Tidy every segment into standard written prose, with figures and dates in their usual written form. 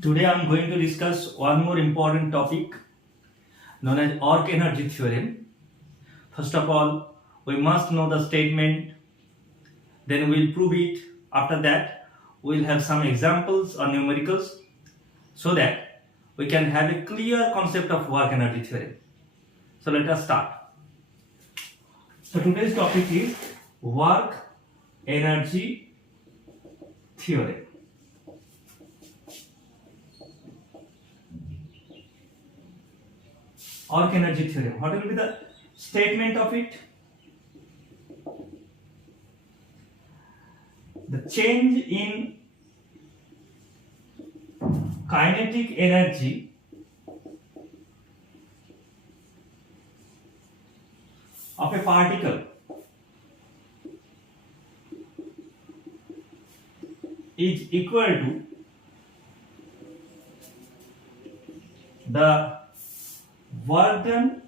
Today I am going to discuss one more important topic known as arc energy theorem. First of all, we must know the statement, then we'll prove it. After that, we'll have some examples or numericals so that we can have a clear concept of work energy theorem. So let us start. So today's topic is work energy theorem. Work energy theorem. What will be the statement of it? The change in kinetic energy of a particle is equal to the work done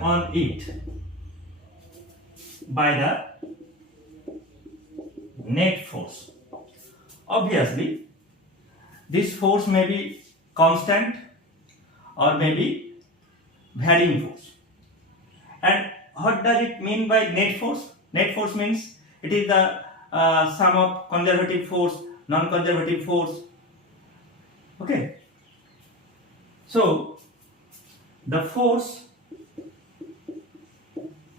on it by the net force. Obviously, this force may be constant or may be varying force. And what does it mean by net force? Net force means it is the sum of conservative force, non-conservative force. Okay. So the force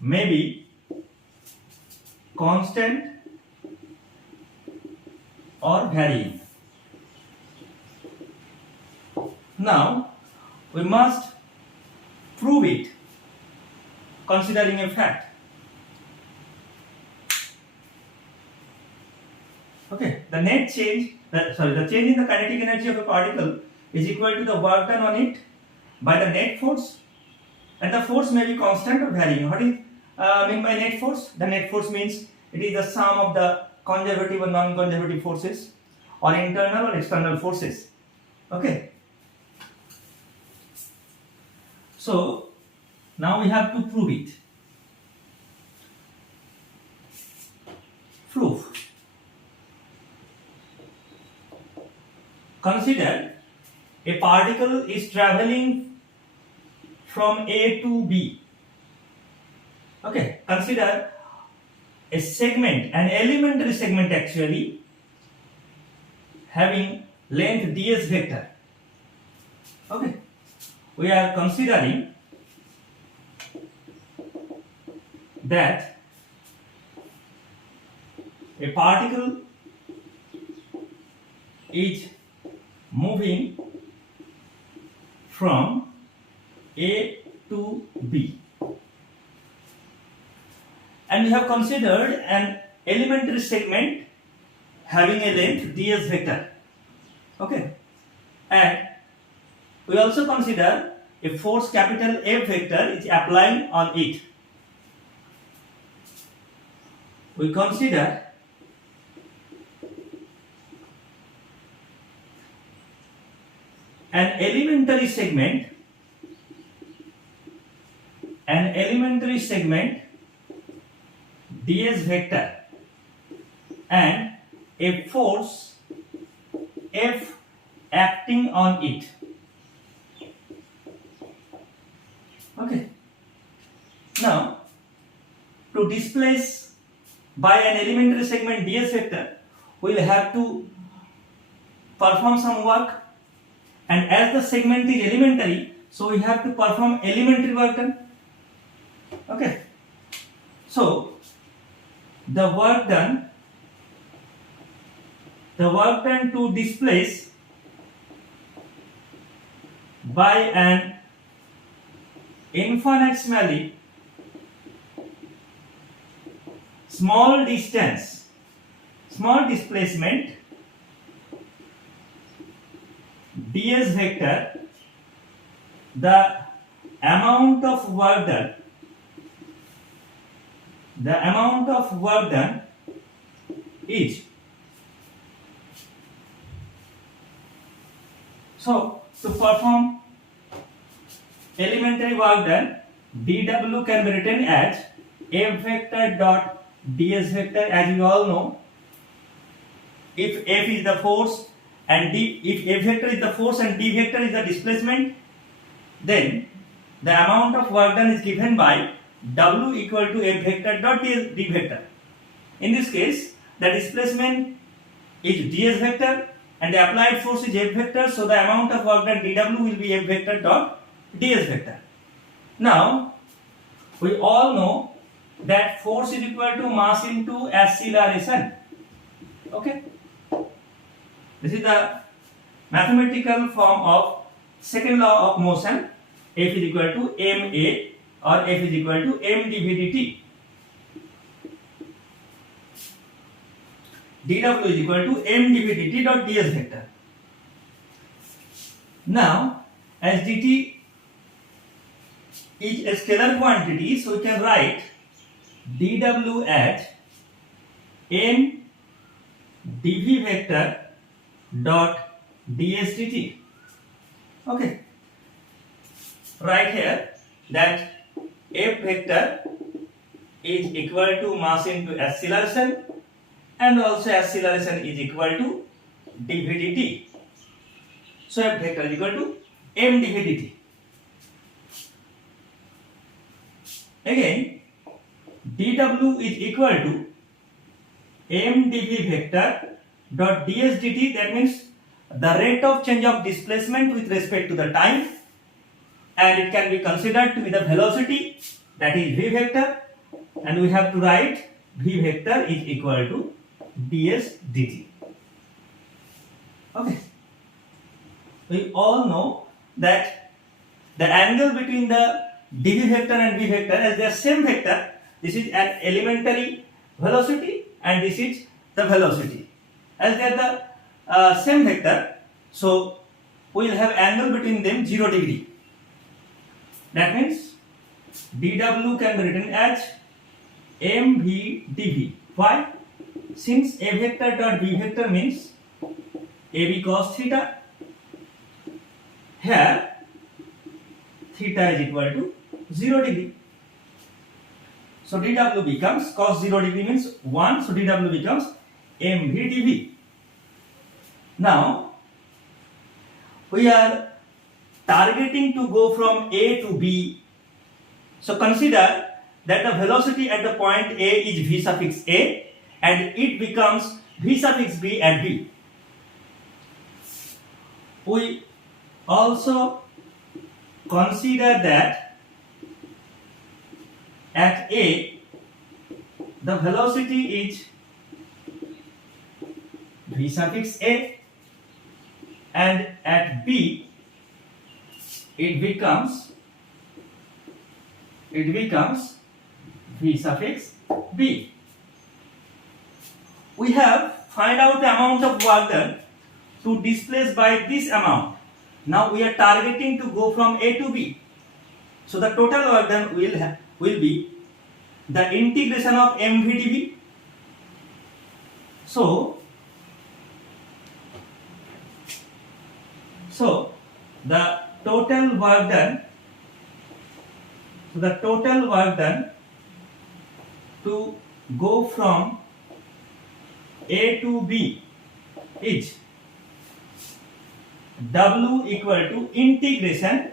may be constant or varying. Now we must prove it considering a fact. Okay, the change in the kinetic energy of a particle is equal to the work done on it by the net force, and the force may be constant or varying. What is mean by net force? The net force means it is the sum of the conservative or non-conservative forces, or internal or external forces. Okay. So now we have to prove it. Proof. Consider a particle is traveling from A to B. Okay, consider a segment, an elementary segment actually, having length ds vector. Okay, we are considering that a particle is moving from A to B, and we have considered an elementary segment having a length ds vector. Okay, and we also consider a force capital F vector is applying on it. We consider an elementary segment ds vector and a force F acting on it. Okay. Now, to displace by an elementary segment ds vector, we will have to perform some work, and as the segment is elementary, so we have to perform elementary work done. Okay. So the work done to displace by an infinitesimally small distance, small displacement ds vector, the amount of work done is. So to perform elementary work done, dw can be written as f vector dot ds vector, as you all know, if F is the force and D, if F vector is the force and D vector is the displacement, then the amount of work done is given by W equal to F vector dot D vector. In this case, the displacement is ds vector and the applied force is F vector, so the amount of work done dW will be F vector dot ds vector. Now, we all know that force is equal to mass into acceleration. Okay? This is the mathematical form of second law of motion. F is equal to ma or F is equal to m dv dt. dW is equal to m dv dt dot ds vector. Now, as dt is a scalar quantity, so we can write dW as m dv vector dot ds dt. Okay. Right here that F vector is equal to mass into acceleration and also acceleration is equal to dv dt. So F vector is equal to m dv dt. Again, dW is equal to m dv vector dot ds dt, that means the rate of change of displacement with respect to the time, and it can be considered to be the velocity, that is v vector, and we have to write v vector is equal to ds dt. Okay. We all know that the angle between the dv vector and v vector, as they are same vector, this is an elementary velocity and this is the velocity. As they are the same vector, so we will have angle between them 0 degree. That means dW can be written as mv dv. Why? Since a vector dot b vector means ab cos theta, here theta is equal to 0 degree. So dW becomes cos 0 degree means 1, so dW becomes mv dv. Now we are targeting to go from A to B. So consider that the velocity at the point A is v suffix A and it becomes v suffix B at B. We also consider that at A the velocity is v suffix A and at B it becomes v suffix B. We have find out the amount of work done to displace by this amount. Now we are targeting to go from A to B. So the total work done will be the integration of mv dv. So the total work done to go from A to B is W equal to integration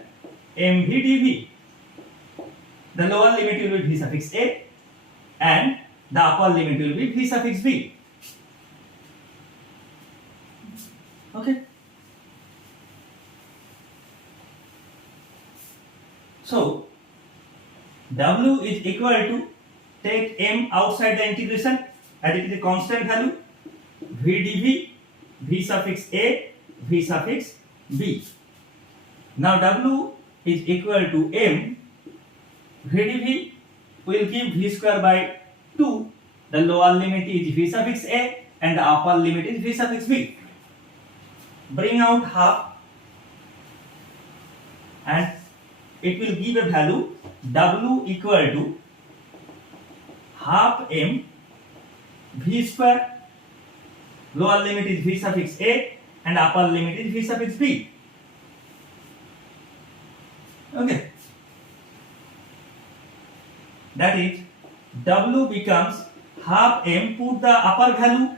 mv dv. The lower limit will be v suffix A and the upper limit will be v suffix B. Okay. So W is equal to, take m outside the integration and it is a constant value, v dv, v suffix A, v suffix B. Now W is equal to m, v dv will give v square by 2, the lower limit is v suffix A and the upper limit is v suffix B. Bring out half and it will give a value W equal to half m v square, lower limit is v suffix A and upper limit is v suffix B. Okay. That is W becomes half m, put the upper value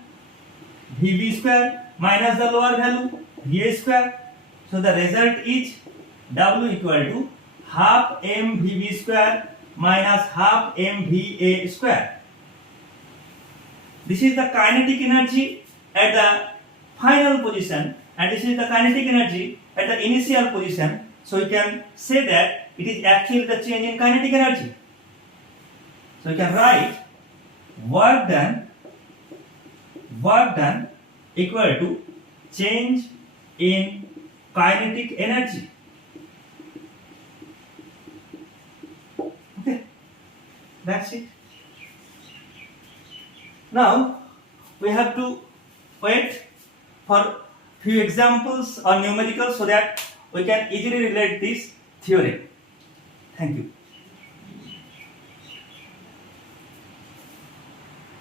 Vv square minus the lower value Va square. So the result is W equal to half m Vv square minus half m Va square. This is the kinetic energy at the final position, and this is the kinetic energy at the initial position. So we can say that it is actually the change in kinetic energy. So we can write work done equal to change in kinetic energy. Okay, that's it. Now we have to wait for few examples or numericals so that we can easily relate this theorem. Thank you.